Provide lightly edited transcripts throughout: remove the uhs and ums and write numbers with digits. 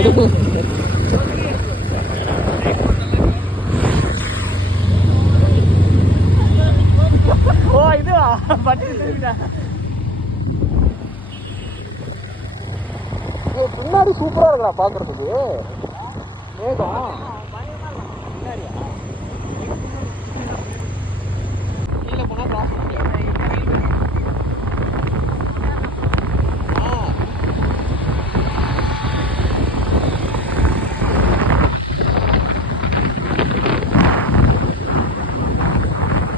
ஓ இதுவா பட்டு பின்னாடி சூப்பரா இருக்கா பாக்குறதுக்கு மேகம். கீழே போனா கிராஸ்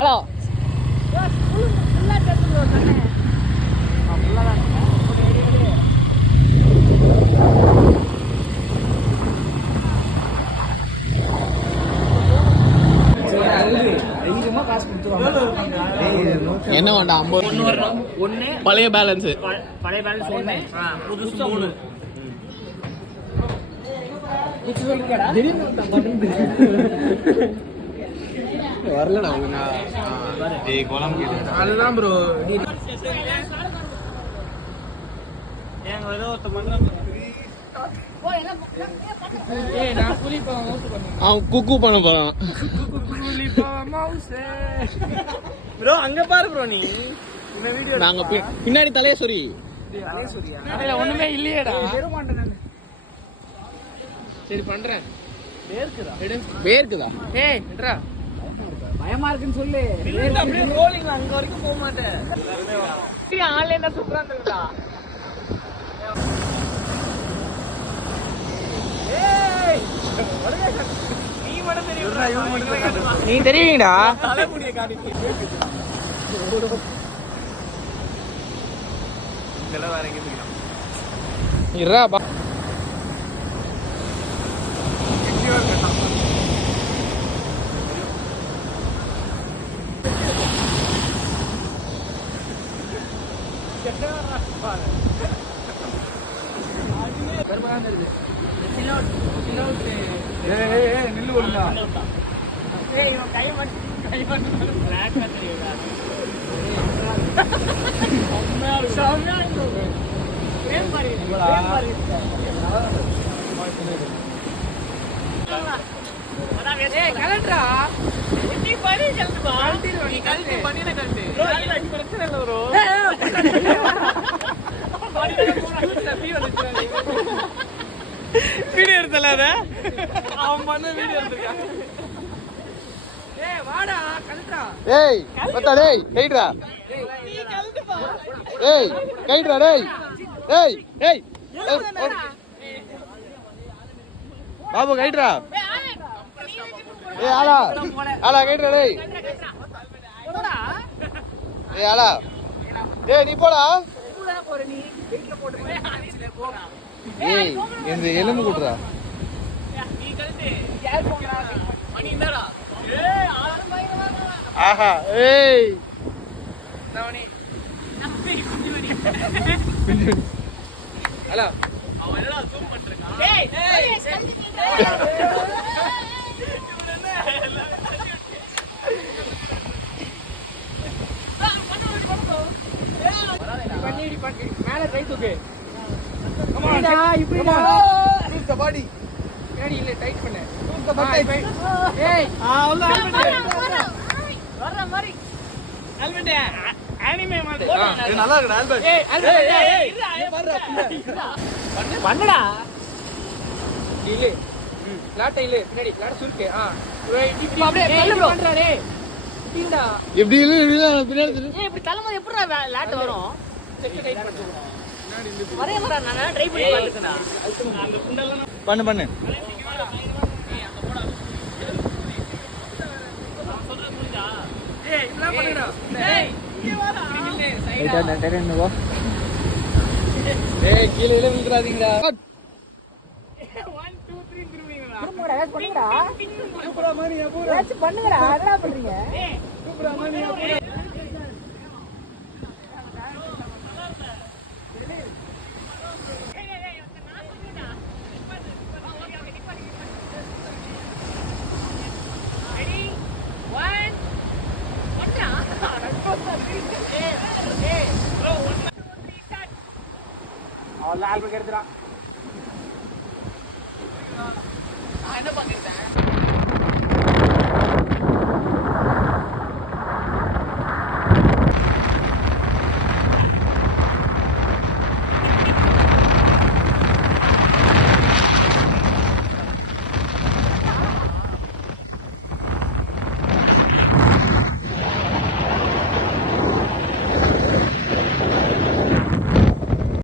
ஹலோ என்ன வேண்டாம் 50 வரணும். ஒன்று பழைய பேலன்ஸ் பழைய பேலன்ஸ் ஒன்று புதுசு 3 வரலடா அதுதான் ப்ரோ. அவன் குக்கு பண்ண போறான் ப்ரோ. அங்க பாரு ப்ரோ, நீ இந்த வீடியோ நாங்க பின்னாடி தலைய சொறி ஒண்ணுமே இல்லையேடா. சரி பண்றேன். வேர்க்குதா? ஏய் எட்ரா, பயமா இருக்குன்னு சொல்லு. அப்படியே ரோலிங் அங்க வரைக்கும் போக மாட்டேன். ஆன்லைன்ல சூப்பரா இருந்ததுடா. ஏய் நீ மட்டும் தெரியுமா? நீ தெரியுங்கடா. தலைமுடிய காட்டிட்டு இதெல்லாம் வேற எங்க போயிடும். இரா பா நில்லு ஒழுங்கா. வீடியோ எடுத்தல அத அவன் பண்ண வீடியோ எடுத்துருக்கான். வாடா கலட்ரா. ஏய் பத்தா டேய் கைட்ரா. நீ கலட்டு பா. ஏய் கைட்ரா டேய். ஏய் ஏய் பாபு கைட்ரா. ஏய் ஆலா ஆலா கைட்ரா டேய். போடா. ஏய் ஆலா டேய் நீ போடா. போடா போற நீ வெயிட்ல போட்டு போ. ஏய் இந்த எலும்பு குடுறா. நீ கலட்டு. யார் போறா? மணி இந்தாடா. ஏய் ஆளு பயங்கரமா. ஆஹா ஏய் நவனி நம்பி குஞ்சுவனி. ஹலோ அவன் என்னடா ஜூம் பண்ணிருக்கான். ஏய் பண்ணிடி பண்ணி மேல கை தூக்கு. கமாடா இப்படிடா. புஷ் தி பாடி. ஏடி இல்ல டைட் பண்ணு. புஷ் தி பாடி. ஏய் அவ்வளவு வர மாதிரி ஆல்பர்ட் அனிமே மாதிரி. இது நல்லா இருக்குடா ஆல்பர்ட். ஏய் ஆல்பர்ட் ஏய் பண்ணுடா. இல்ல லாட்ட இல்ல பின்னாடி லாட்ட சுருக்கு. இப்படி அப்படியே தள்ளு ப்ரோ. பண்றானே டீடா. எப்படி இல்ல பின்னாடி ஏய் இப்படி தள்ளும்போது எப்படிடா லாட்ட வரும்? செட் டைட் பண்ணுங்க. வரே வரா நான் ட்ரை பண்ணி பாத்துட்டேனா. அந்த குண்டெல்லாம் பண்ணு பண்ணு. ஏய் இதெல்லாம் பண்ணுடா. ஏய் இங்க வாடா. ரைட்டா டெரே என்னவோ. ஏய் கீழ விழுந்துறாதீங்கடா. 1 2 3 திரும்பிங்கடா. திரும்படா பண்ணுடா. சூப்பரா மாரியா பூரா. ஏச்சு பண்ணுங்கடா. என்னடா பண்றீங்க? ஏய் சூப்பரா மாரியா பூரா. நான் என்ன பண்ணிருக்கேன்